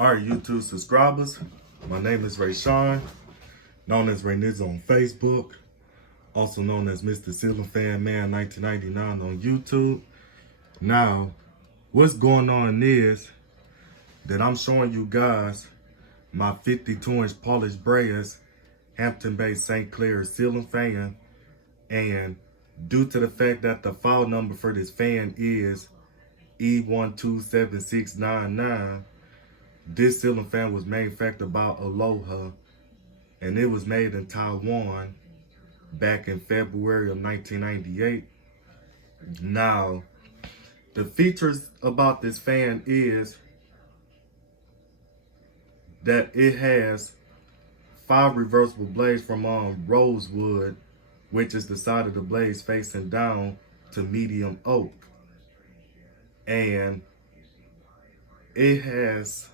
Alright, YouTube subscribers, my name is Ray Sean, known as Ray Niz on Facebook, also known as Mr. Ceiling Fan Man 1999 on YouTube. Now, what's going on is that I'm showing you guys my 52-inch polished brass Hampton-based St. Clair ceiling fan, and due to the fact that the file number for this fan is E127699, this ceiling fan was manufactured by Aloha, and it was made in Taiwan back in February of 1998. Now, the features about this fan is that it has 5 reversible blades from rosewood, which is the side of the blades facing down, to medium oak. And it has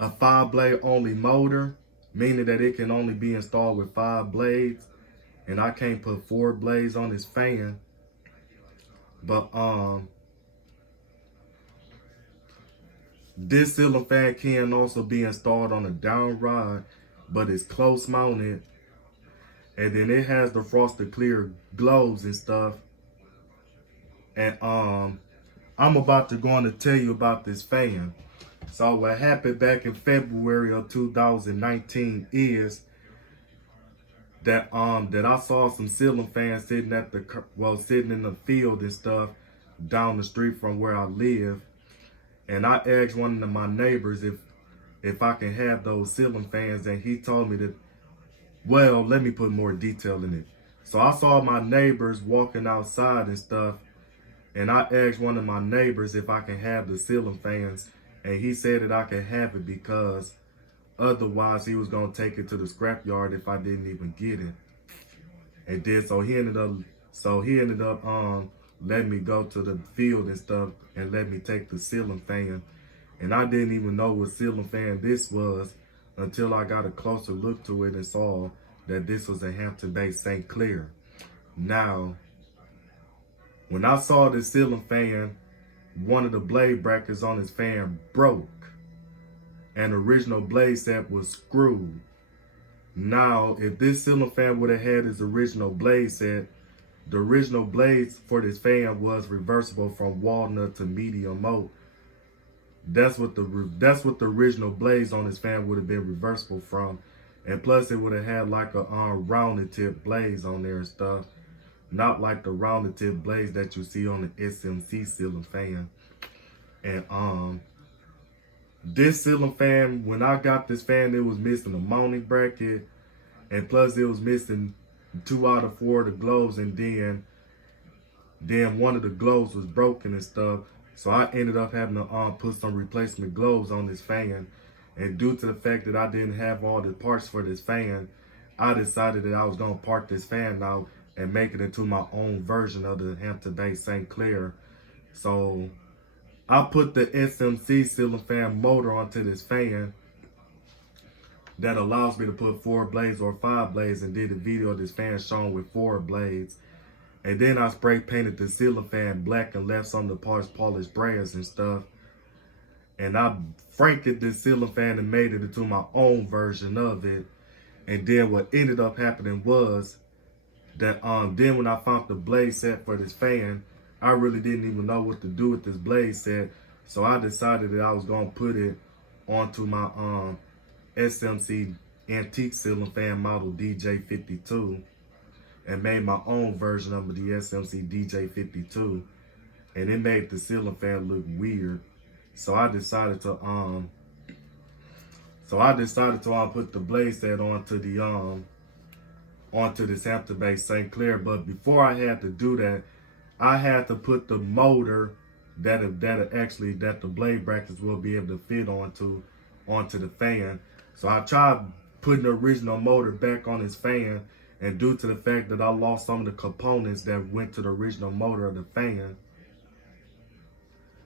a 5-blade only motor, meaning that it can only be installed with 5 blades, and I can't put 4 blades on this fan. But this ceiling fan can also be installed on a down rod, but it's close mounted, and then it has the frosted clear globes and stuff. And I'm about to go on to tell you about this fan. So what happened back in February of 2019 is that I saw some ceiling fans sitting at sitting in the field and stuff down the street from where I live, and I asked one of my neighbors if I can have those ceiling fans, and he told me that, well, let me put more detail in it. So I saw my neighbors walking outside and stuff, and I asked one of my neighbors if I can have the ceiling fans, and he said that I could have it because otherwise he was gonna take it to the scrapyard if I didn't even get it. And then so he ended up letting me go to the field and stuff and let me take the ceiling fan. And I didn't even know what ceiling fan this was until I got a closer look to it and saw that this was a Hampton-based St. Clair. Now, when I saw this ceiling fan, one of the blade brackets on his fan broke, and the original blade set was screwed. Now, if this ceiling fan would have had his original blade set, the original blades for this fan was reversible from walnut to medium oak. That's what the original blades on this fan would have been reversible from, and plus it would have had like a rounded tip blades on there and stuff. Not like the rounded tip blades that you see on the SMC ceiling fan. And this ceiling fan, when I got this fan, it was missing a mounting bracket, and plus it was missing 2 out of 4 of the globes, and then one of the globes was broken and stuff. So I ended up having to put some replacement globes on this fan. And due to the fact that I didn't have all the parts for this fan, I decided that I was gonna part this fan out and make it into my own version of the Hampton-based St. Clair. So I put the SMC ceiling fan motor onto this fan that allows me to put 4 blades or 5 blades, and did a video of this fan shown with 4 blades. And then I spray painted the ceiling fan black and left some of the parts polished brass and stuff. And I franked this ceiling fan and made it into my own version of it. And then what ended up happening was that then when I found the blade set for this fan, I really didn't even know what to do with this blade set. So I decided that I was gonna put it onto my SMC antique ceiling fan model DJ52, and made my own version of the SMC DJ52, and it made the ceiling fan look weird. So I decided to put the blade set onto the onto this Hampton-based St. Clair. But before I had to do that, I had to put the motor that the blade brackets will be able to fit onto the fan. So I tried putting the original motor back on this fan, and due to the fact that I lost some of the components that went to the original motor of the fan,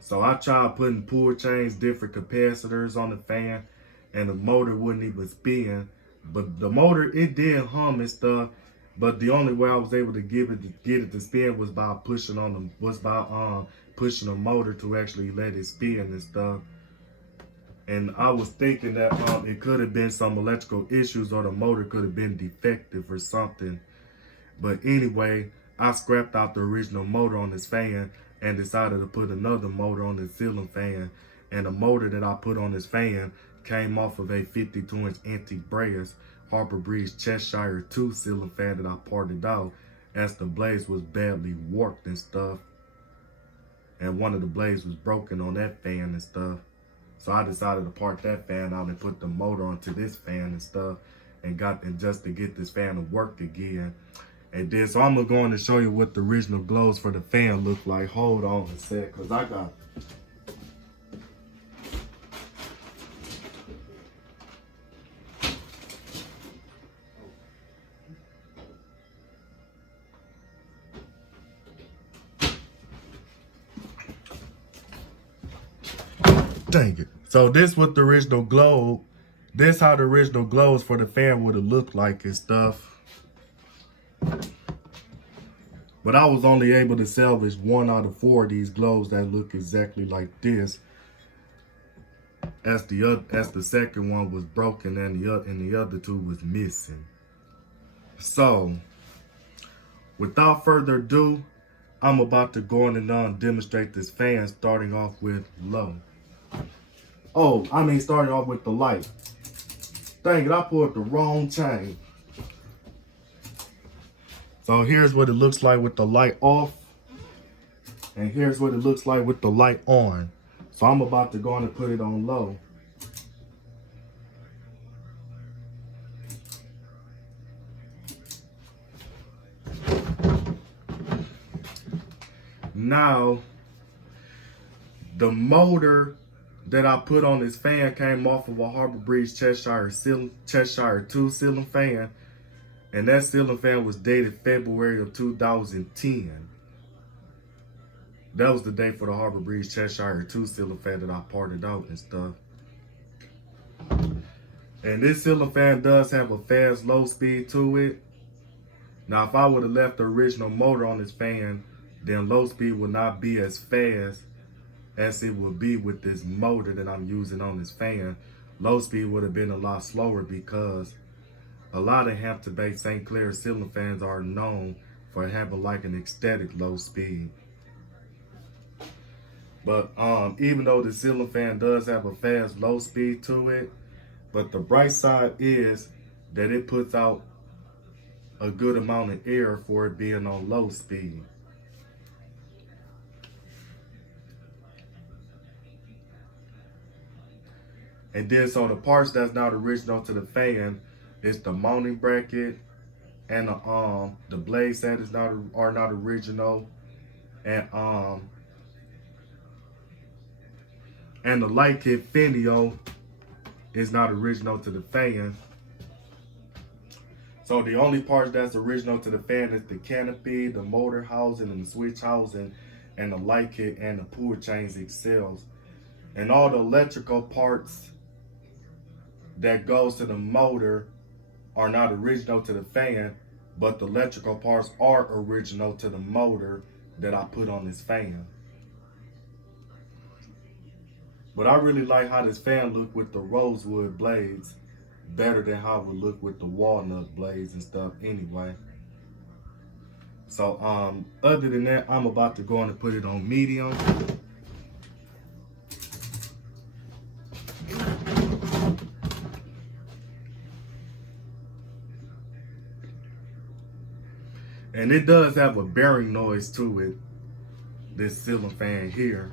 so I tried putting pull chains, different capacitors on the fan, and the motor wouldn't even spin. But the motor, it did hum and stuff, but the only way I was able to get it to spin was by pushing the motor to actually let it spin and stuff. And I was thinking that it could have been some electrical issues or the motor could have been defective or something. But anyway, I scrapped out the original motor on this fan and decided to put another motor on the ceiling fan. And the motor that I put on this fan came off of a 52-inch antique brass Harper Breeze Cheshire 2 ceiling fan that I parted out as the blades was badly warped and stuff. And one of the blades was broken on that fan and stuff. So I decided to part that fan out and put the motor onto this fan and stuff, and just to get this fan to work again. And then, so I'm going to show you what the original glows for the fan look like. Hold on a sec, cause I got. Dang it. So this what the original glow, this how the original glows for the fan would have looked like and stuff. But I was only able to salvage 1 out of 4 of these glows that look exactly like this. As the second one was broken and the other 2 was missing. So, without further ado, I'm about to go on and demonstrate this fan, starting off with low. Starting off with the light. Dang it, I pulled the wrong chain. So here's what it looks like with the light off. And here's what it looks like with the light on. So I'm about to go on and put it on low. Now, the motor that I put on this fan came off of a Harper Breeze Cheshire 2 ceiling fan. And that ceiling fan was dated February of 2010. That was the date for the Harper Breeze Cheshire 2 ceiling fan that I parted out and stuff. And this ceiling fan does have a fast low speed to it. Now, if I would have left the original motor on this fan, then low speed would not be as fast as it would be with this motor that I'm using on this fan. Low speed would have been a lot slower because a lot of Hampton-based St. Clair ceiling fans are known for having like an ecstatic low speed. But even though the ceiling fan does have a fast low speed to it, but the bright side is that it puts out a good amount of air for it being on low speed. And then so the parts that's not original to the fan is the mounting bracket and the blades that are not original, and the light kit finial is not original to the fan. So the only parts that's original to the fan is the canopy, the motor housing, and the switch housing, and the light kit and the pull chains themselves. And all the electrical parts that goes to the motor are not original to the fan, but the electrical parts are original to the motor that I put on this fan. But I really like how this fan look with the rosewood blades better than how it would look with the walnut blades and stuff anyway. So other than that, I'm about to go on and put it on medium. And it does have a bearing noise to it, this ceiling fan here.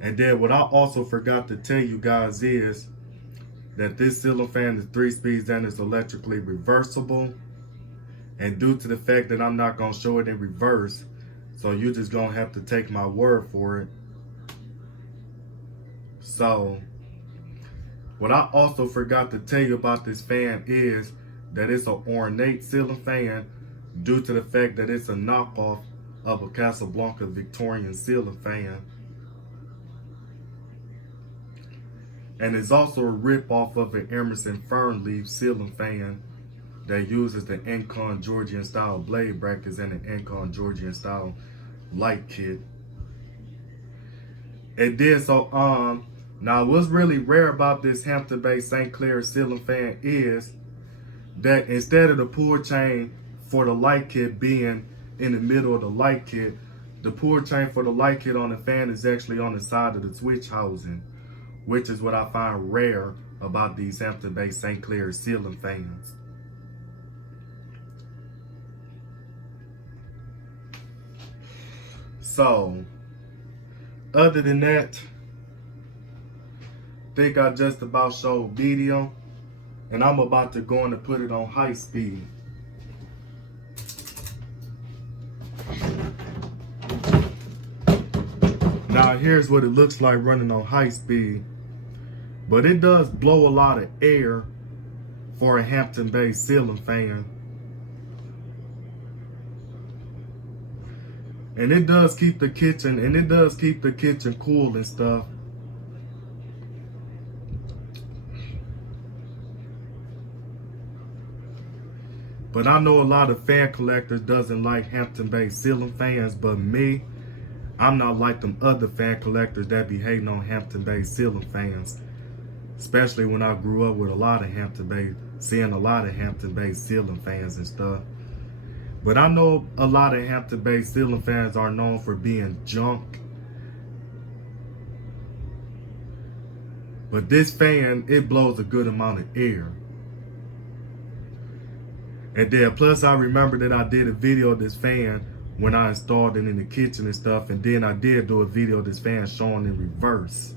And then what I also forgot to tell you guys is that this ceiling fan is 3 speeds and it's electrically reversible. And due to the fact that I'm not gonna show it in reverse, so you're just gonna have to take my word for it. So, what I also forgot to tell you about this fan is that it's an ornate ceiling fan due to the fact that it's a knockoff of a Casablanca Victorian ceiling fan. And it's also a rip-off of an Emerson Fernleaf ceiling fan that uses the Encon Georgian style blade brackets and the Encon Georgian style light kit. And then so Now, what's really rare about this Hampton-based St. Clair ceiling fan is that instead of the pull chain for the light kit being in the middle of the light kit, the pull chain for the light kit on the fan is actually on the side of the switch housing, which is what I find rare about these Hampton-based St. Clair ceiling fans. So, other than that, I think I just about showed video, and I'm about to go and put it on high speed. Now here's what it looks like running on high speed, but it does blow a lot of air for a Hampton-based ceiling fan. And it does keep the kitchen, cool and stuff. But I know a lot of fan collectors doesn't like Hampton-based ceiling fans, but me, I'm not like them other fan collectors that be hating on Hampton-based ceiling fans. Especially when I grew up with seeing a lot of Hampton-based ceiling fans and stuff. But I know a lot of Hampton-based ceiling fans are known for being junk. But this fan, it blows a good amount of air. And then plus I remember that I did a video of this fan when I installed it in the kitchen and stuff. And then I did do a video of this fan showing in reverse.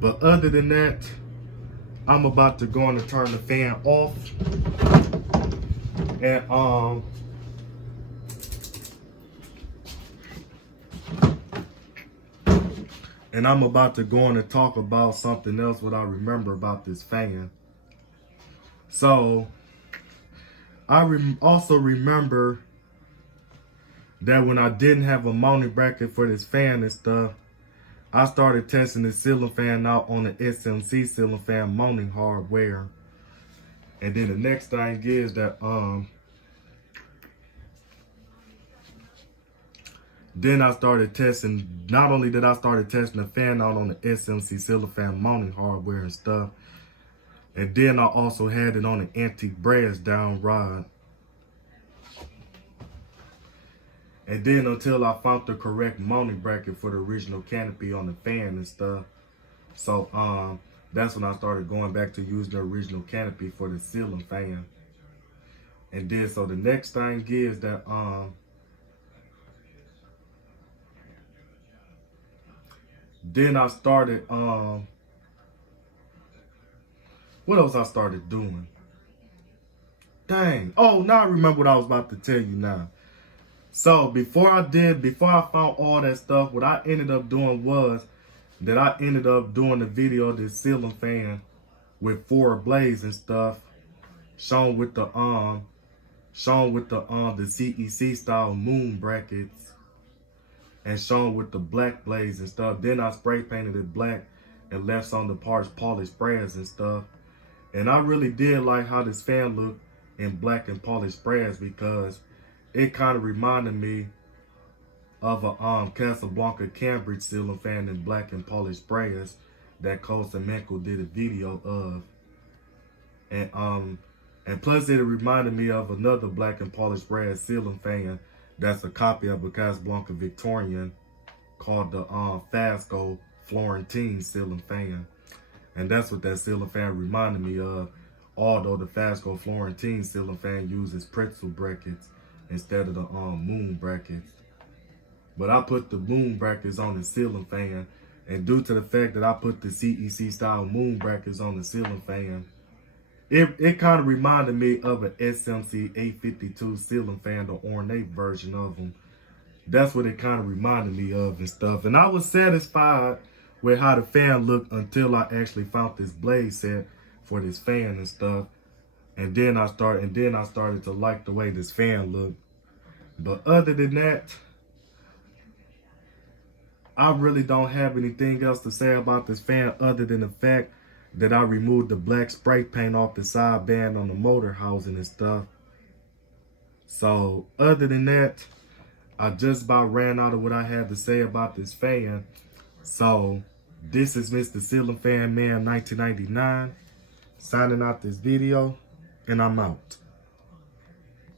But other than that, I'm about to go and turn the fan off. And I'm about to go on and talk about something else what I remember about this fan. So, I also remember that when I didn't have a mounting bracket for this fan and stuff, I started testing the ceiling fan out on the SMC ceiling fan mounting hardware. And then the next thing is that then I started testing, not only did I started testing the fan out on the SMC ceiling fan mounting hardware and stuff, and then I also had it on an antique brass down rod. And then until I found the correct mounting bracket for the original canopy on the fan and stuff. So that's when I started going back to using the original canopy for the ceiling fan. And then so the next thing is that then I started what else I started doing? Dang. Oh, now I remember what I was about to tell you now. So before I found all that stuff, what I ended up doing was that I ended up doing the video of this ceiling fan with 4 blades and stuff, shown with the CEC style moon brackets, and shown with the black blades and stuff. Then I spray painted it black and left some of the parts polished brass and stuff. And I really did like how this fan looked in black and polished brass because it kind of reminded me of a Casablanca Cambridge ceiling fan in black and polished brass that Costa Menko did a video of. And plus it reminded me of another black and polished brass ceiling fan that's a copy of a Casablanca Victorian called the Fasco Florentine ceiling fan. And that's what that ceiling fan reminded me of, although the Fasco Florentine ceiling fan uses pretzel brackets instead of the moon brackets. But I put the moon brackets on the ceiling fan, and due to the fact that I put the CEC style moon brackets on the ceiling fan, it kind of reminded me of an SMC 852 ceiling fan, the ornate version of them. That's what it kind of reminded me of and stuff. And I was satisfied with how the fan looked until I actually found this blade set for this fan and stuff. And then I started to like the way this fan looked. But other than that, I really don't have anything else to say about this fan other than the fact that I removed the black spray paint off the side band on the motor housing and stuff. So other than that, I just about ran out of what I had to say about this fan. So this is Mr. Ceiling Fan Man 1999 signing out this video, and I'm out.